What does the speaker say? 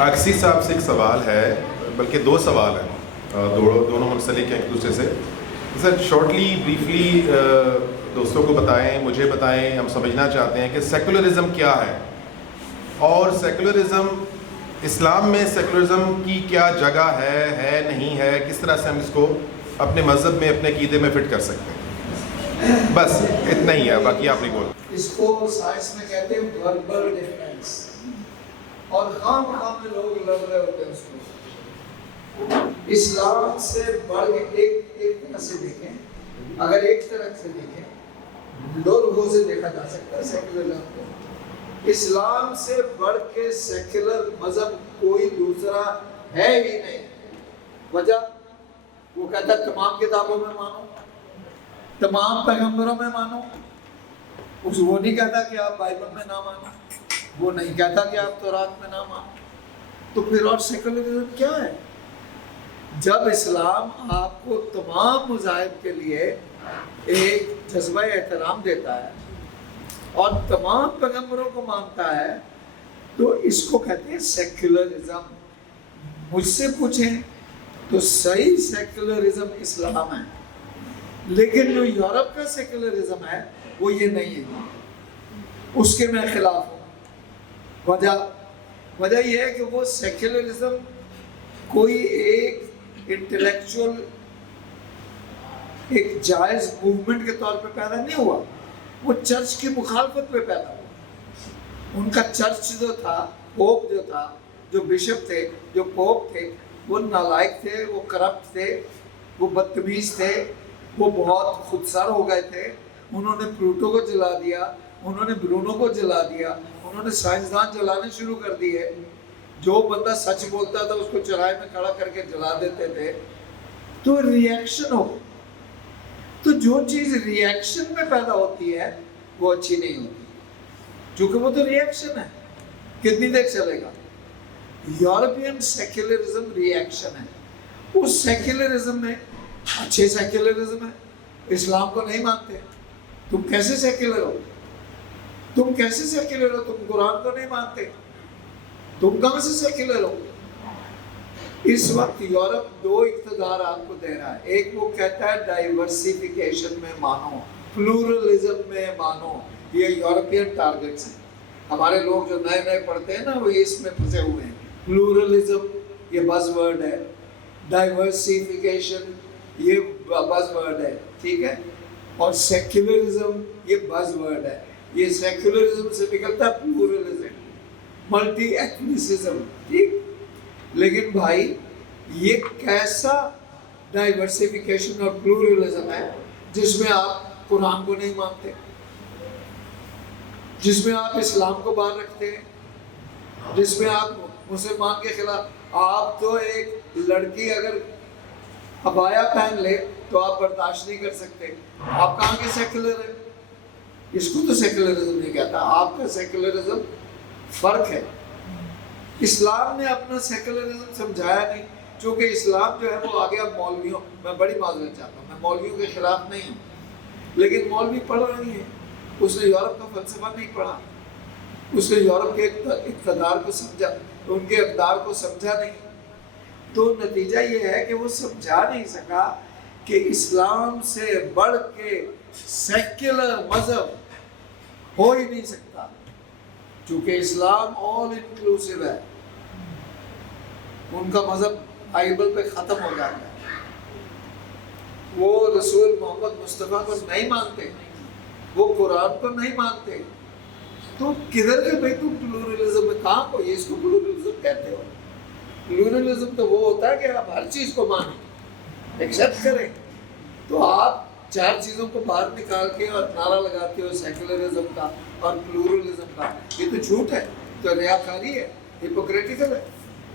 اکسی صاحب سے ایک سوال ہے، بلکہ دو سوال ہیں، دونوں منسلک ہیں ایک دوسرے سے. سر شارٹلی بریفلی دوستوں کو بتائیں، مجھے بتائیں، ہم سمجھنا چاہتے ہیں کہ سیکولرزم کیا ہے، اور سیکولرزم اسلام میں سیکولرزم کی کیا جگہ ہے نہیں ہے، کس طرح سے ہم اس کو اپنے مذہب میں اپنے عقیدے میں فٹ کر سکتے ہیں. بس اتنا ہی ہے، باقی آپ نہیں بول. اس کو سائنس میں کہتے ہیں وربل ڈیفرنس، اور خام میں لوگ لڑ رہے ہوتے ہیں اس کو. اسلام سے بڑھ کے ایک طرح سے دیکھیں، اگر ایک طرح سے دیکھیں، دو لوگوں سے دیکھا جا سکتا ہے سیکولرزم کو. اسلام سے بڑھ کے سیکولر مذہب کوئی دوسرا ہے ہی نہیں. وجہ وہ کہتا ہے تمام کتابوں میں مانو، تمام پیغمبروں میں مانو. وہ نہیں کہتا کہ آپ بائبل میں نہ مانو، وہ نہیں کہتا کہ آپ تورات میں نہ مانو. تو پھر اور سیکولرزم کیا ہے؟ جب اسلام آپ کو تمام مذاہب کے لیے ایک جذبہ احترام دیتا ہے اور تمام پیغمبروں کو مانتا ہے، تو اس کو کہتے ہیں سیکولرزم. مجھ سے پوچھیں تو صحیح سیکولرزم اسلام ہے، لیکن جو یورپ کا سیکولرزم ہے وہ یہ نہیں ہے، اس کے میں خلاف ہوں. وجہ یہ ہے کہ وہ سیکولرزم کوئی ایک انٹلیکچوئل ایک جائز موومنٹ کے طور پہ پیدا نہیں ہوا، وہ چرچ کی مخالفت پہ پیدا ہوا. ان کا چرچ جو تھا، پوپ جو تھا، جو بشپ تھے، جو پوپ تھے، وہ نالائق تھے، وہ کرپٹ تھے، وہ بدتمیز تھے، وہ بہت خودسر ہو گئے تھے. انہوں نے پلوٹو کو جلا دیا، انہوں نے برونو کو جلا دیا، انہوں نے سائنسدان جلانے شروع کر دیے. جو بندہ سچ بولتا تھا اس کو چراغ میں کھڑا کر کے جلا دیتے تھے. تو ریئیکشن ہو. تو جو چیز ریئیکشن میں پیدا ہوتی ہے وہ اچھی نہیں ہوتی، چونکہ وہ تو ریئیکشن ہے. کتنی دیر چلے گا؟ یورپین سیکولرزم ریئیکشن ہے. اس سیکولرزم میں اچھے سیکولرزم ہے، اسلام کو نہیں مانتے. تم کیسے سیکولر ہو؟ تم کیسے سیکولر ہو؟ تم قرآن کو نہیں مانتے، تم کہاں سے سیکولر ہو؟ اس وقت یورپ دو اقتدار آپ کو دے رہا ہے. ایک وہ کہتا ہے ڈائیورسیفیکیشن میں مانو، پلورلزم میں مانو. یہ یورپین ٹارگٹس ہیں. ہمارے لوگ جو نئے نئے پڑھتے ہیں نا، وہ اس میں پھنسے ہوئے ہیں. پلورلزم یہ بز ورڈ ہے، ڈائیورسیفیکیشن یہ بز ورڈ ہے، ٹھیک ہے، اور سیکولرزم یہ بز ورڈ ہے. یہ سیکولرزم سے نکلتا ہے پلورلزم، ملٹی ایتھنیسزم، ٹھیک. لیکن بھائی یہ کیسا ڈائیورسیفیکیشن اور پلورلزم ہے جس میں آپ قرآن کو نہیں مانتے، جس میں آپ اسلام کو باہر رکھتے ہیں، جس میں آپ مسلمان کے خلاف. آپ تو ایک لڑکی اگر عبایا پہن لے تو آپ برداشت نہیں کر سکتے. آپ کہاں کے سیکولر ہیں؟ اس کو تو سیکولرزم نہیں کہتا. آپ کا سیکولرزم فرق ہے. اسلام نے اپنا سیکولرزم سمجھایا نہیں، چونکہ اسلام جو ہے وہ آگے اب مولویوں، میں بڑی معذرت چاہتا ہوں، میں مولویوں کے خلاف نہیں ہوں، لیکن مولوی پڑھ رہی ہیں. اس نے یورپ کا فلسفہ نہیں پڑھا، اس نے یورپ کے اقتدار کو سمجھا، ان کے اقدار کو سمجھا نہیں. تو نتیجہ یہ ہے کہ وہ سمجھا نہیں سکا کہ اسلام سے بڑھ کے سیکولر مذہب ہو ہی نہیں سکتا، چونکہ اسلام آل انکلوسیو ہے. ان کا مذہب بائبل پہ ختم ہو جاتا ہے. وہ رسول محمد مصطفیٰ کو نہیں مانتے، وہ قرآن کو نہیں مانتے. تو کدھر کے بھائی تم پلورلزم میں کہاں کو؟ یہ اس کو پلورلزم کہتے ہو؟ پلورلزم تو وہ ہوتا ہے کہ آپ ہر چیز کو مانیں، ایکسیپٹ کریں. تو آپ چار چیزوں کو باہر نکال کے اور نعرہ لگاتے ہو سیکولرزم کا اور پلورلزم کا. یہ تو جھوٹ ہے، تو ریاکاری ہے، ہپوکریٹیکل ہے.